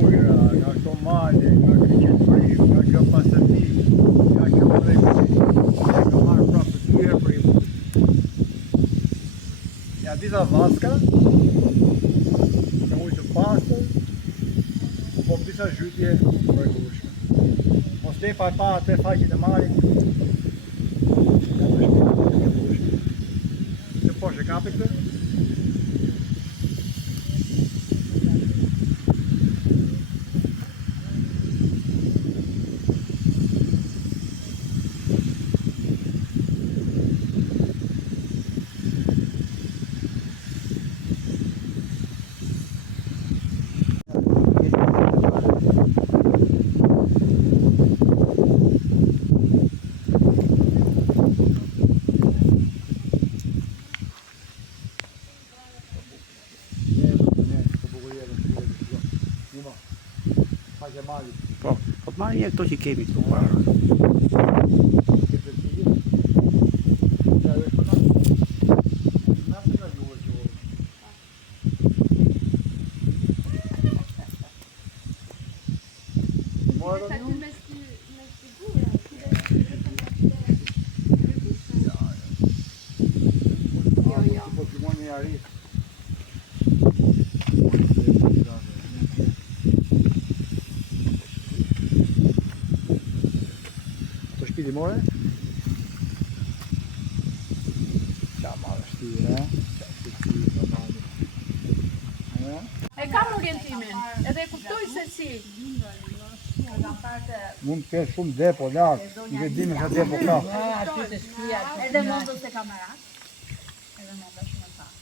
ujra, nga këto male, nga këtë qëtërim, nga kjo pasati, nga kjo drejtësi, nga kjo marrë prapë të tyre për i mu. Ja disa vaska, me ujë të pastër, po disa zhytje mrekullueshme. Mos te pa atë faqet e malit, ja të mrekullueshme. Të poshtë e kapi këtë? Po, po marrë një këto që kemi këtu para. More? Qa marrë shtire, E kam orientimin, edhe e kuptoj se si. Mund të kesh shumë depo lartë, nuk e dime sa depo ka. Edhe mundu se kamerat. Edhe mundu shumë e pak.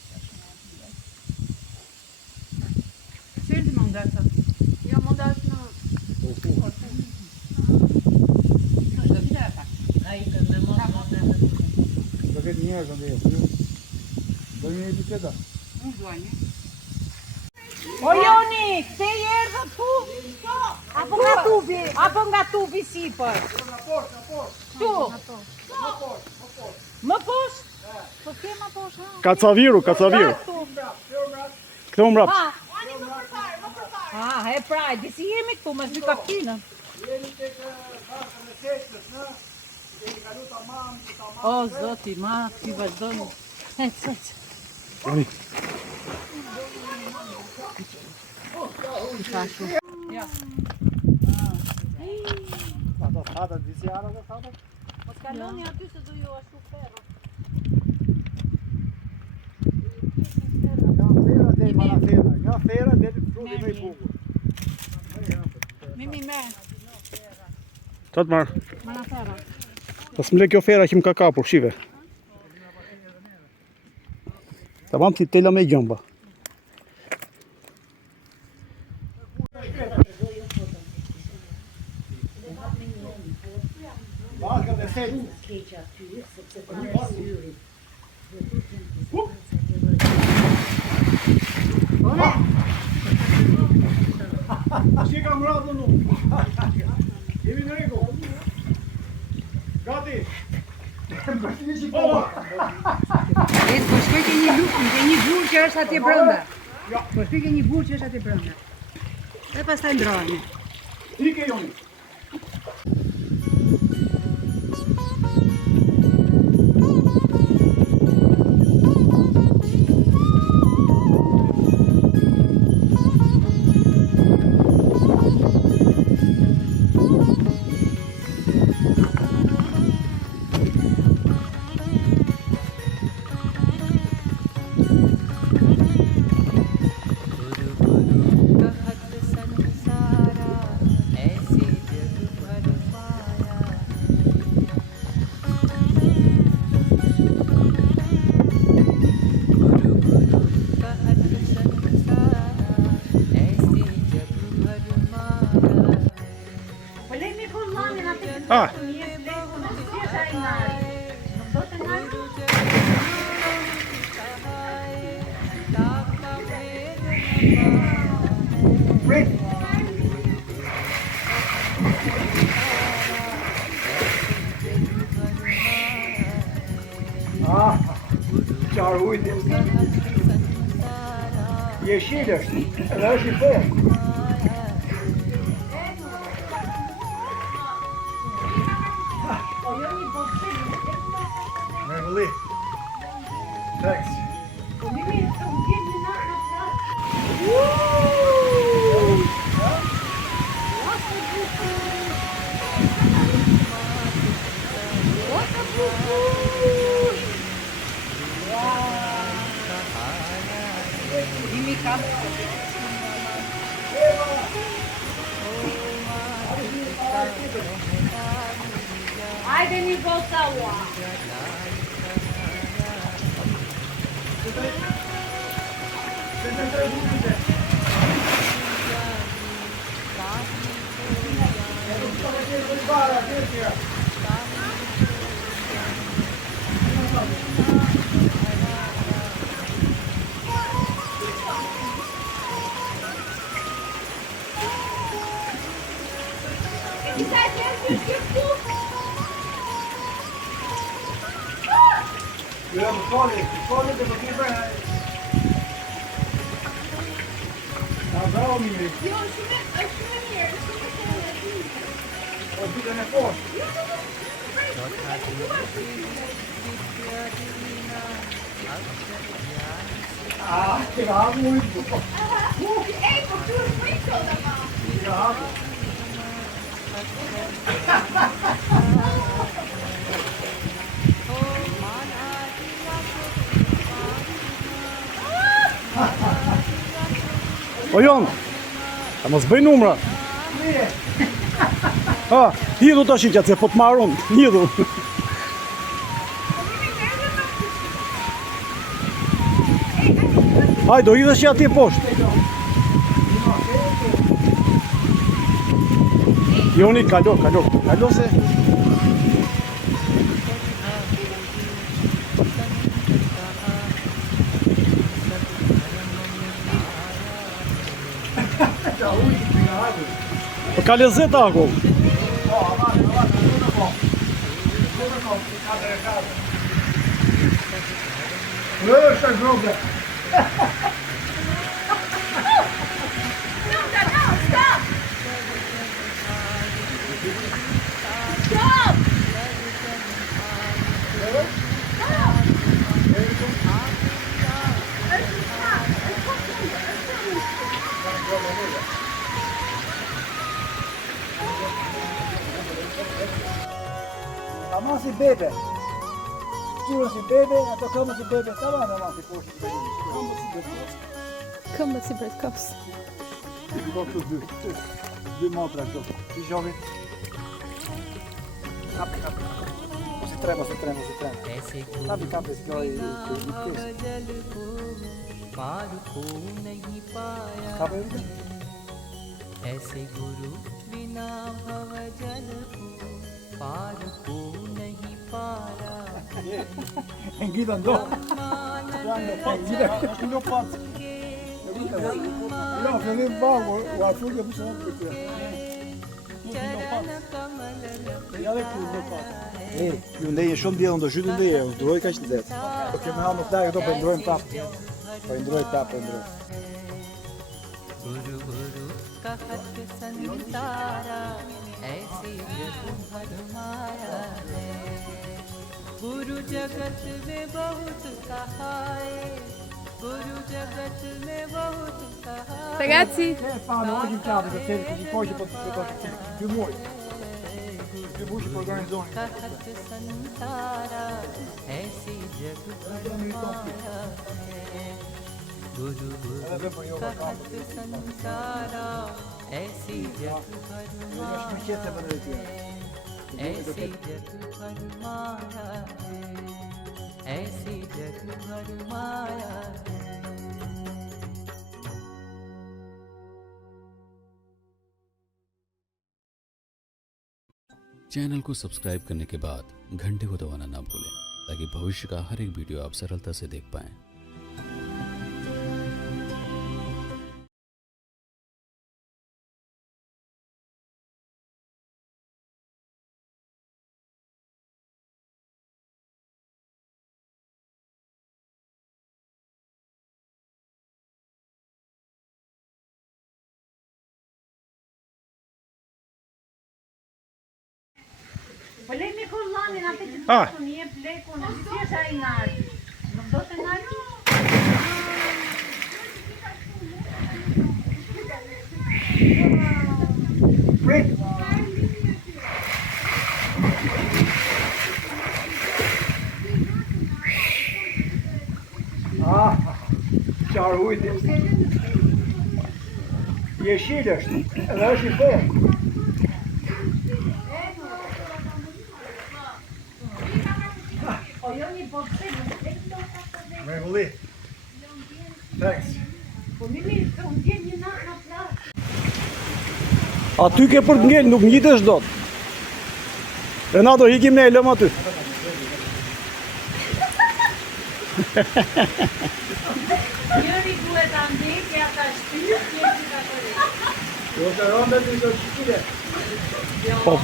Si të mundet? Jo, mundet në... Do ketë njerëz ndaj. Do një bicikletë. Unë dua një. O Joni, këte i erdhë tu? Apo nga tubi sipër? Nga poshtë. Tu? Më poshtë? Po ke më poshtë? Kacaviru. Këto më mrapë. E praj, disi jemi këtu, me zby kaptinën. Jeni tek bashkë me sektës, në? Jeni kalu tamam. O, zoti, ma, ti vazhdojnë. Ec. Ja. Ato thatët, disi ara dhe thatët? Po s'kaloni aty se do ju ashtu ferro. Nga fera deri të frudi me i bukur. Mimi me. Qa të marrë? Mana ferro. Pas më le kjo fera që më ka kapur, shive. Ta mam ti tela me gjomba. Bashkët e sektës. Shqe kam radhë në jemi në regu. Gati. Po shpejt e një burë që është atje brenda. Po shpejt e një burë që është atje brenda. E pastaj ndrojnë. Ike Joni. Ah, Jeshil është, edhe është i fortë. Mrekulli. Thanks. Hajde një goca ua. Ja, bevalling dat ik niet bij. Nou, wel niet meer. Jo, als je met hier, dus kom ik Wat doe je er voor? Ah, ik haal het moeilijk. Ej, wat doe je niet zo dan man? Ja. O Jon, a mos bëj numra. Ha, hidhu tash që se po të marrun, hidhu. Hajde, do hidhesh që atje poshtë. Joni, kalo se. Po ka lezet ako. Rustig, grote. No, stop! Stop! Ama si bebe. Qurën si bebe, ato këmë si bebe. Sa va ama si poshtë si bebe. Këmë si bebe. Këmbët si bretkos. Do të dy. Dy motra këto. Si shohin? Kapi. Mos i tremo. Kapi s'gjoj i पार को नहीं पाया Kapi. ऐसे गुरु बिना भव जल को पार को नहीं पाया Ngita ndo. Ngita nuk pat. Jo, fillim bago, u afurë më shumë këtë. चरण कमल Ja dhe kur nuk pat. Ju ndeje shumë diell ndo zhytën ndeje, u ndroi kaq ndet. Po kemë hanë flak këto po ndrojmë tap. Po ndroj tap. गुरु गुरु कहत संसारा ऐसे जग भर माया है गुरु जगत में बहुत कहाए गुरु जगत में बहुत कहाए Ragazzi, Fanno oggi in capo, perché poi ci posso più vuoi. Più voci per organizzare. कहत संसारा ऐसे जग भर माया है गुरु गुरु कहत संसारा ऐसी जग भर माया ऐसी जग भर माया है ऐसी जग भर माया है चैनल को सब्सक्राइब करने के बाद घंटे को दबाना ना भूलें ताकि भविष्य का हर एक वीडियो आप सरलता से देख पाएं। Po lej me kollanin atë që Ah. të një jep lekun, si është ai nari? Nuk do të nari? Prit. Qarë ujti. Jeshil është, edhe është I fortë. O jo një po pse Mrekulli. Thanks. po mimi të unë vjen një natë në plazh. Aty ke për të ngel, nuk ngitesh dot. Renato, hikim ne, lëm aty. Njëri duhet ta ndjekë ata shtyp, tjetri ta korrekt. Jo të rëndet I do qikile. Po,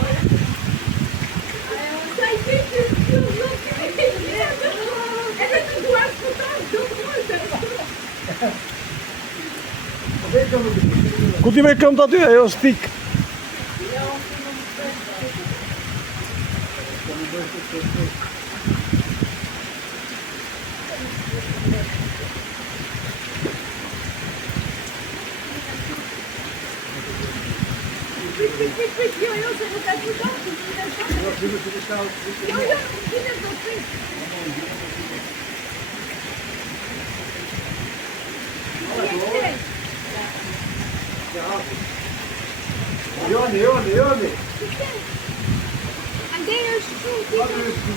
ku ti me këmbë aty, ajo stik. Joni.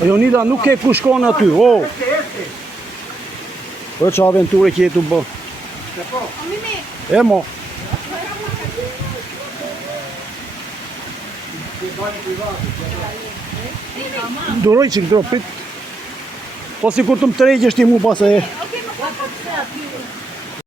Jonida, nuk ke ku shkon aty, o. Po që aventure që jetu bë. E mo. Duroj që këtë prit. Po si kur të më tërejgjesh ti mu pas e.